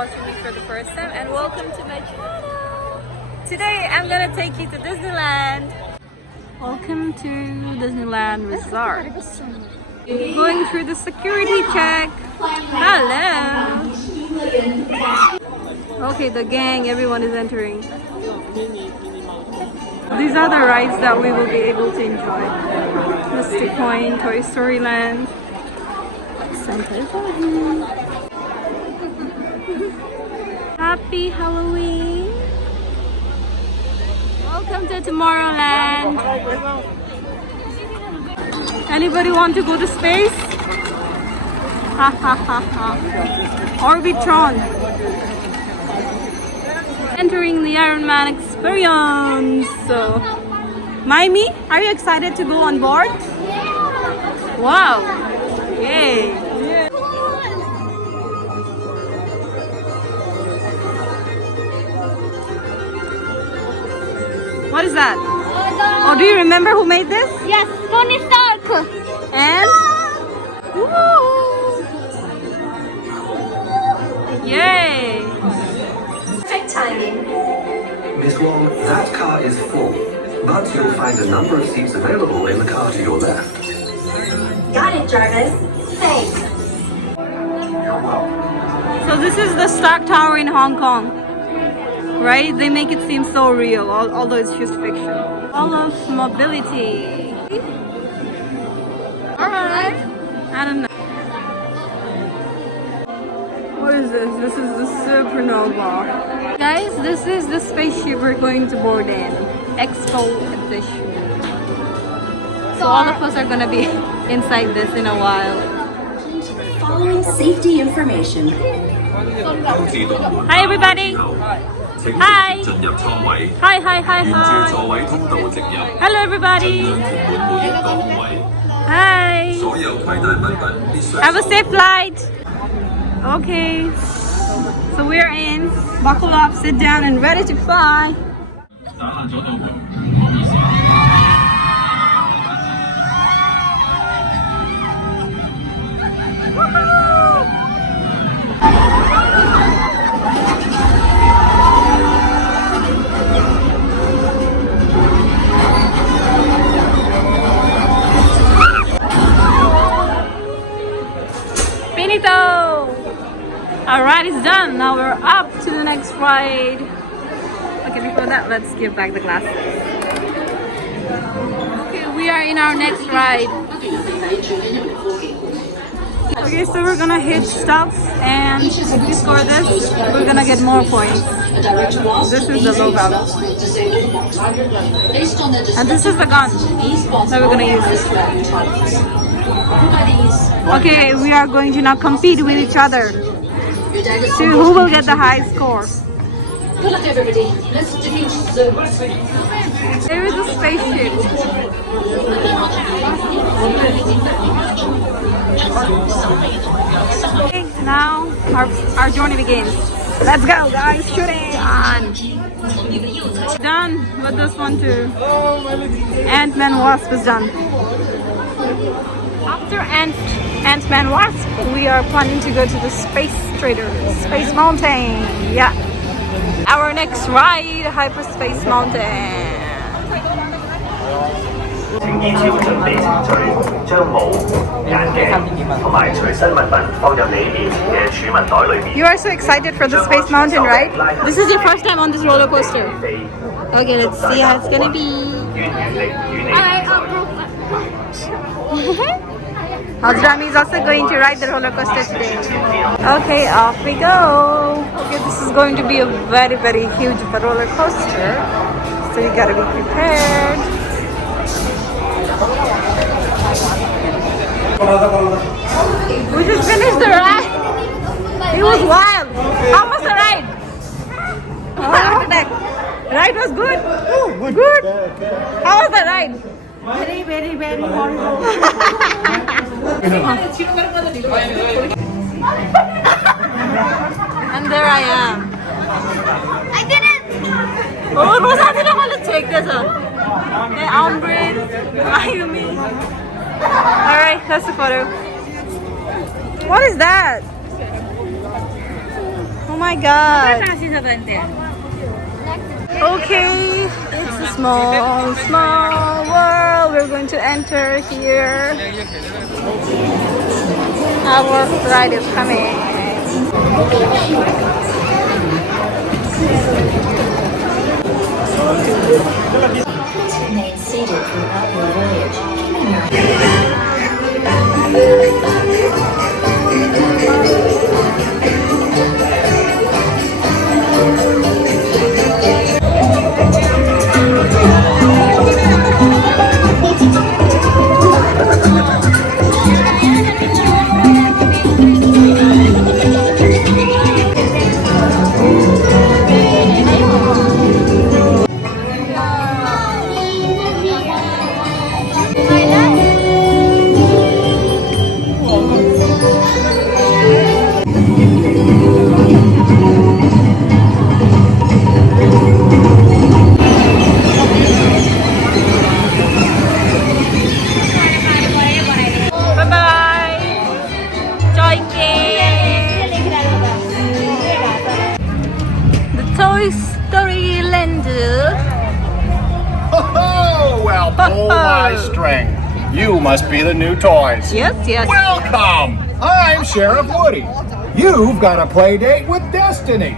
watching me for the first time, and welcome to my channel. Today I'm gonna take you to Disneyland. Welcome to Disneyland Resort. Going through the security check. Hello. Okay, the gang, everyone is entering. These are the rides that we will be able to enjoy. Mystic Point, Toy Story Land, Santa Fe. Happy Halloween! Welcome to Tomorrowland. Anybody want to go to space? Ha ha ha ha. Orbitron. Entering the Iron Man experience. So, Maimi, are you excited to go on board? Wow! Yay! What is that? Oh, do you remember who made this? Yes, Tony Stark. And? Woo! Yay! Perfect timing. Miss Wong, that car is full, but you'll find a number of seats available in the car to your left. Got it, Jarvis. Thanks. You're welcome. So this is the Stark Tower in Hong Kong, right? They make it seem so real, although it's just fiction. All of mobility. Alright. I don't know. What is this? This is the Supernova. Guys, this is the spaceship we're going to board in. Expo edition. So all of us are gonna be inside this in a while. Following safety information. Hi everybody! Hi! Hi, hi, hi, hi! Hello everybody! Hi! Have a safe flight! Okay, so we're in. Buckle up, sit down, and ready to fly. Finito! Our ride is done. Now we're up to the next ride. Okay, before that, let's give back the glasses. Okay, we are in our next ride. Okay, so we're gonna hit stop, and if we score this, we're gonna get more points. This is the low value. And this is the gun that we're gonna use. Okay, we are going to now compete with each other. See who will get the high score. Good luck, everybody. Let's defeat the... There is a spaceship. Okay, now our journey begins. Let's go, guys. Shooting on. Done with this one too. Ant-Man Wasp is done. After Ant-Man Wasp, we are planning to go to the Space Space Mountain. Yeah. Our next ride, Hyperspace Mountain. 請依照準備程序，將帽、眼鏡同埋隨身物品放入你面前嘅儲物袋裏面。 You are so excited for the Space Mountain, right? This is your first time on this roller coaster. Okay, let's see how it's gonna be. Hazrami is also going to ride the roller coaster today. Okay, off we go. Okay, this is going to be a very, very huge roller coaster. So you gotta be prepared. We just finished the ride. It was wild. How was the ride? The ride was good. Good. How was the ride? Very, very, very horrible. And there I am. I did it! Oh, Rosa didn't want to take this one. Hey, Ambre, Mayumi. Alright, that's the photo. What is that? Oh my god. Okay, it's a small, small world. We're going to enter here. Our ride is coming. Please remain seated throughout your voyage. Oh, well, pull my string. You must be the new toys. Yes, yes. Welcome! I'm Sheriff Woody. You've got a play date with Destiny.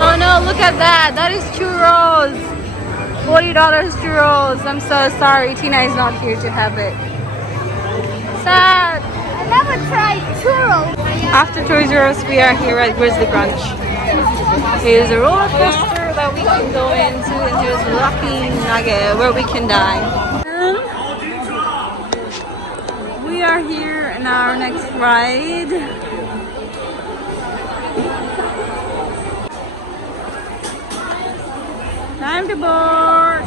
Oh no, look at that. That is churros. $40 churros. I'm so sorry. Tina is not here to have it. Sad. I never tried churros. After Toys R Us, we are here at Grizzly Crunch. Here's a roller coaster that we can go into, and here's Rocky Nugget where we can dine. We are here in our next ride. Time to board.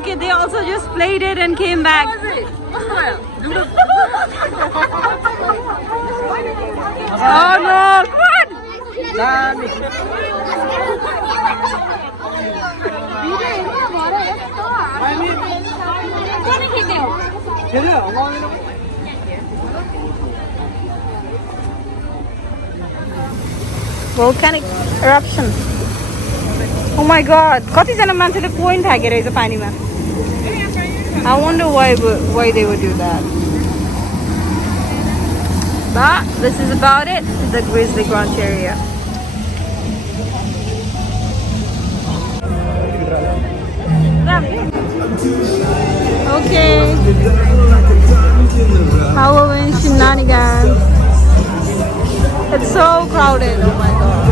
Okay, they also just played it and came back. Oh no, come Volcanic eruption. Oh my god, कति जना मान्छेले coin फ्याँकेर रहेछ पानीमा. I wonder why they would do that. But this is about it, the Grizzly Crunch area. Okay. Halloween shenanigans. It's so crowded. Oh my god.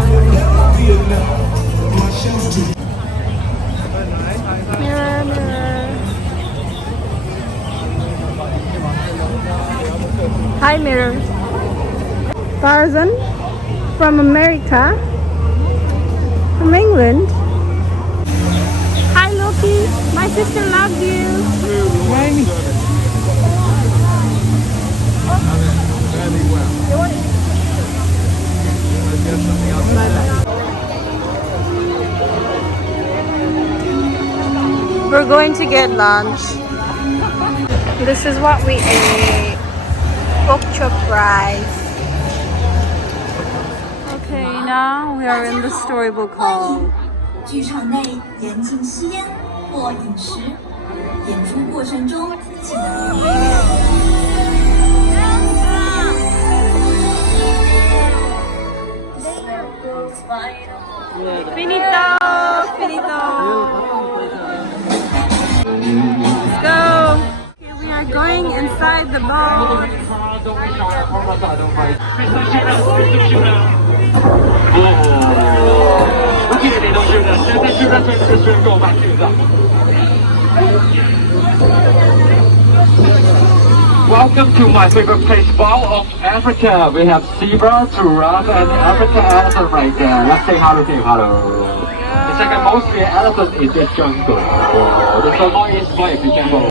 Mirror, mirror. Hi, mirror. Tarzan from America. From England. Hi, Loki. My sister loves you. going to get lunch. This is what we ate. Pork chop rice. Okay, now we are in the storybook hall. 剧场内严禁吸烟或饮食，演出过程中请勿违背。 Finito! Finito! Let's go! Okay, we are going inside the boat. Welcome to my favorite place, Bowl of Africa. We have zebra, giraffe, and African elephant right there. Let's say hello to him. Hello. The second most feared elephant is the jungle. The safari is quite beautiful.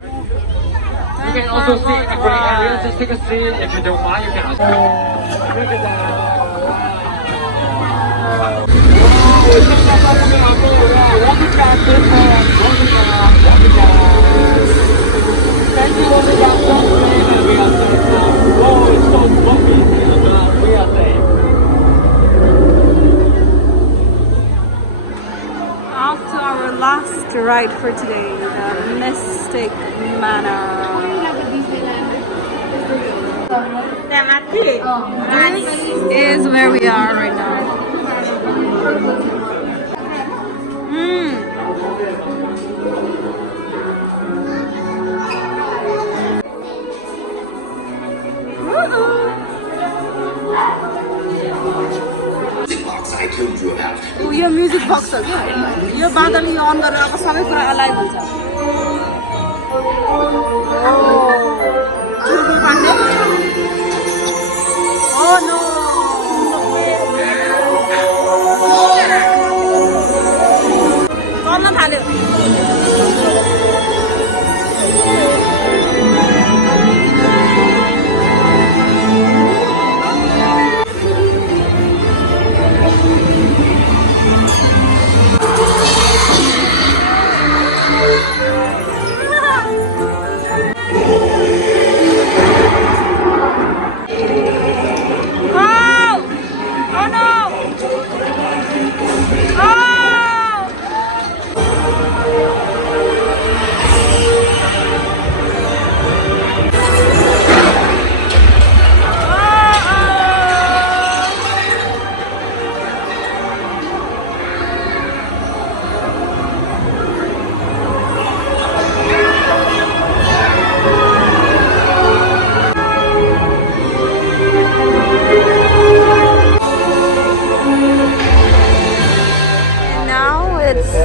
You can also see a great area. Just take a seat. If you don't mind, you can ask. Look at that. Welcome back, welcome back. Thank you, welcome back. We are safe now. Oh, it's so smoky. We are safe. Off to our last ride for today, the Mystic Manor. This is where we are right now. यो music box हो क्या यो बादल यो अन गरेर अब सबै कुरा alive हुन्छ चुलबुल Pandey oh no चल्न थाल्यो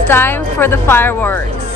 time for the fireworks.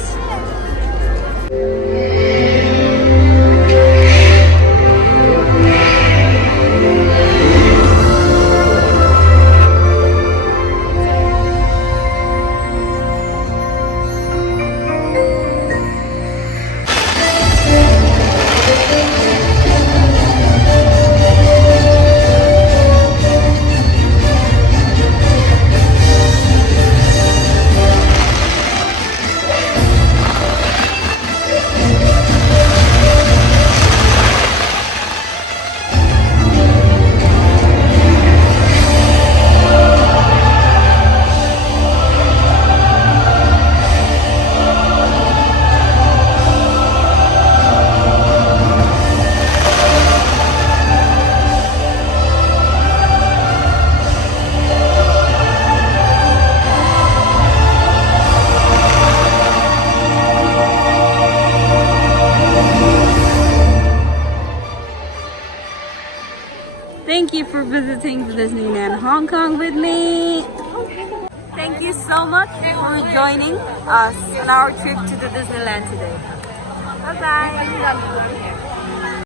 Thank you for visiting the Disneyland Hong Kong with me. Thank you so much for joining us on our trip to the Disneyland today. Bye bye.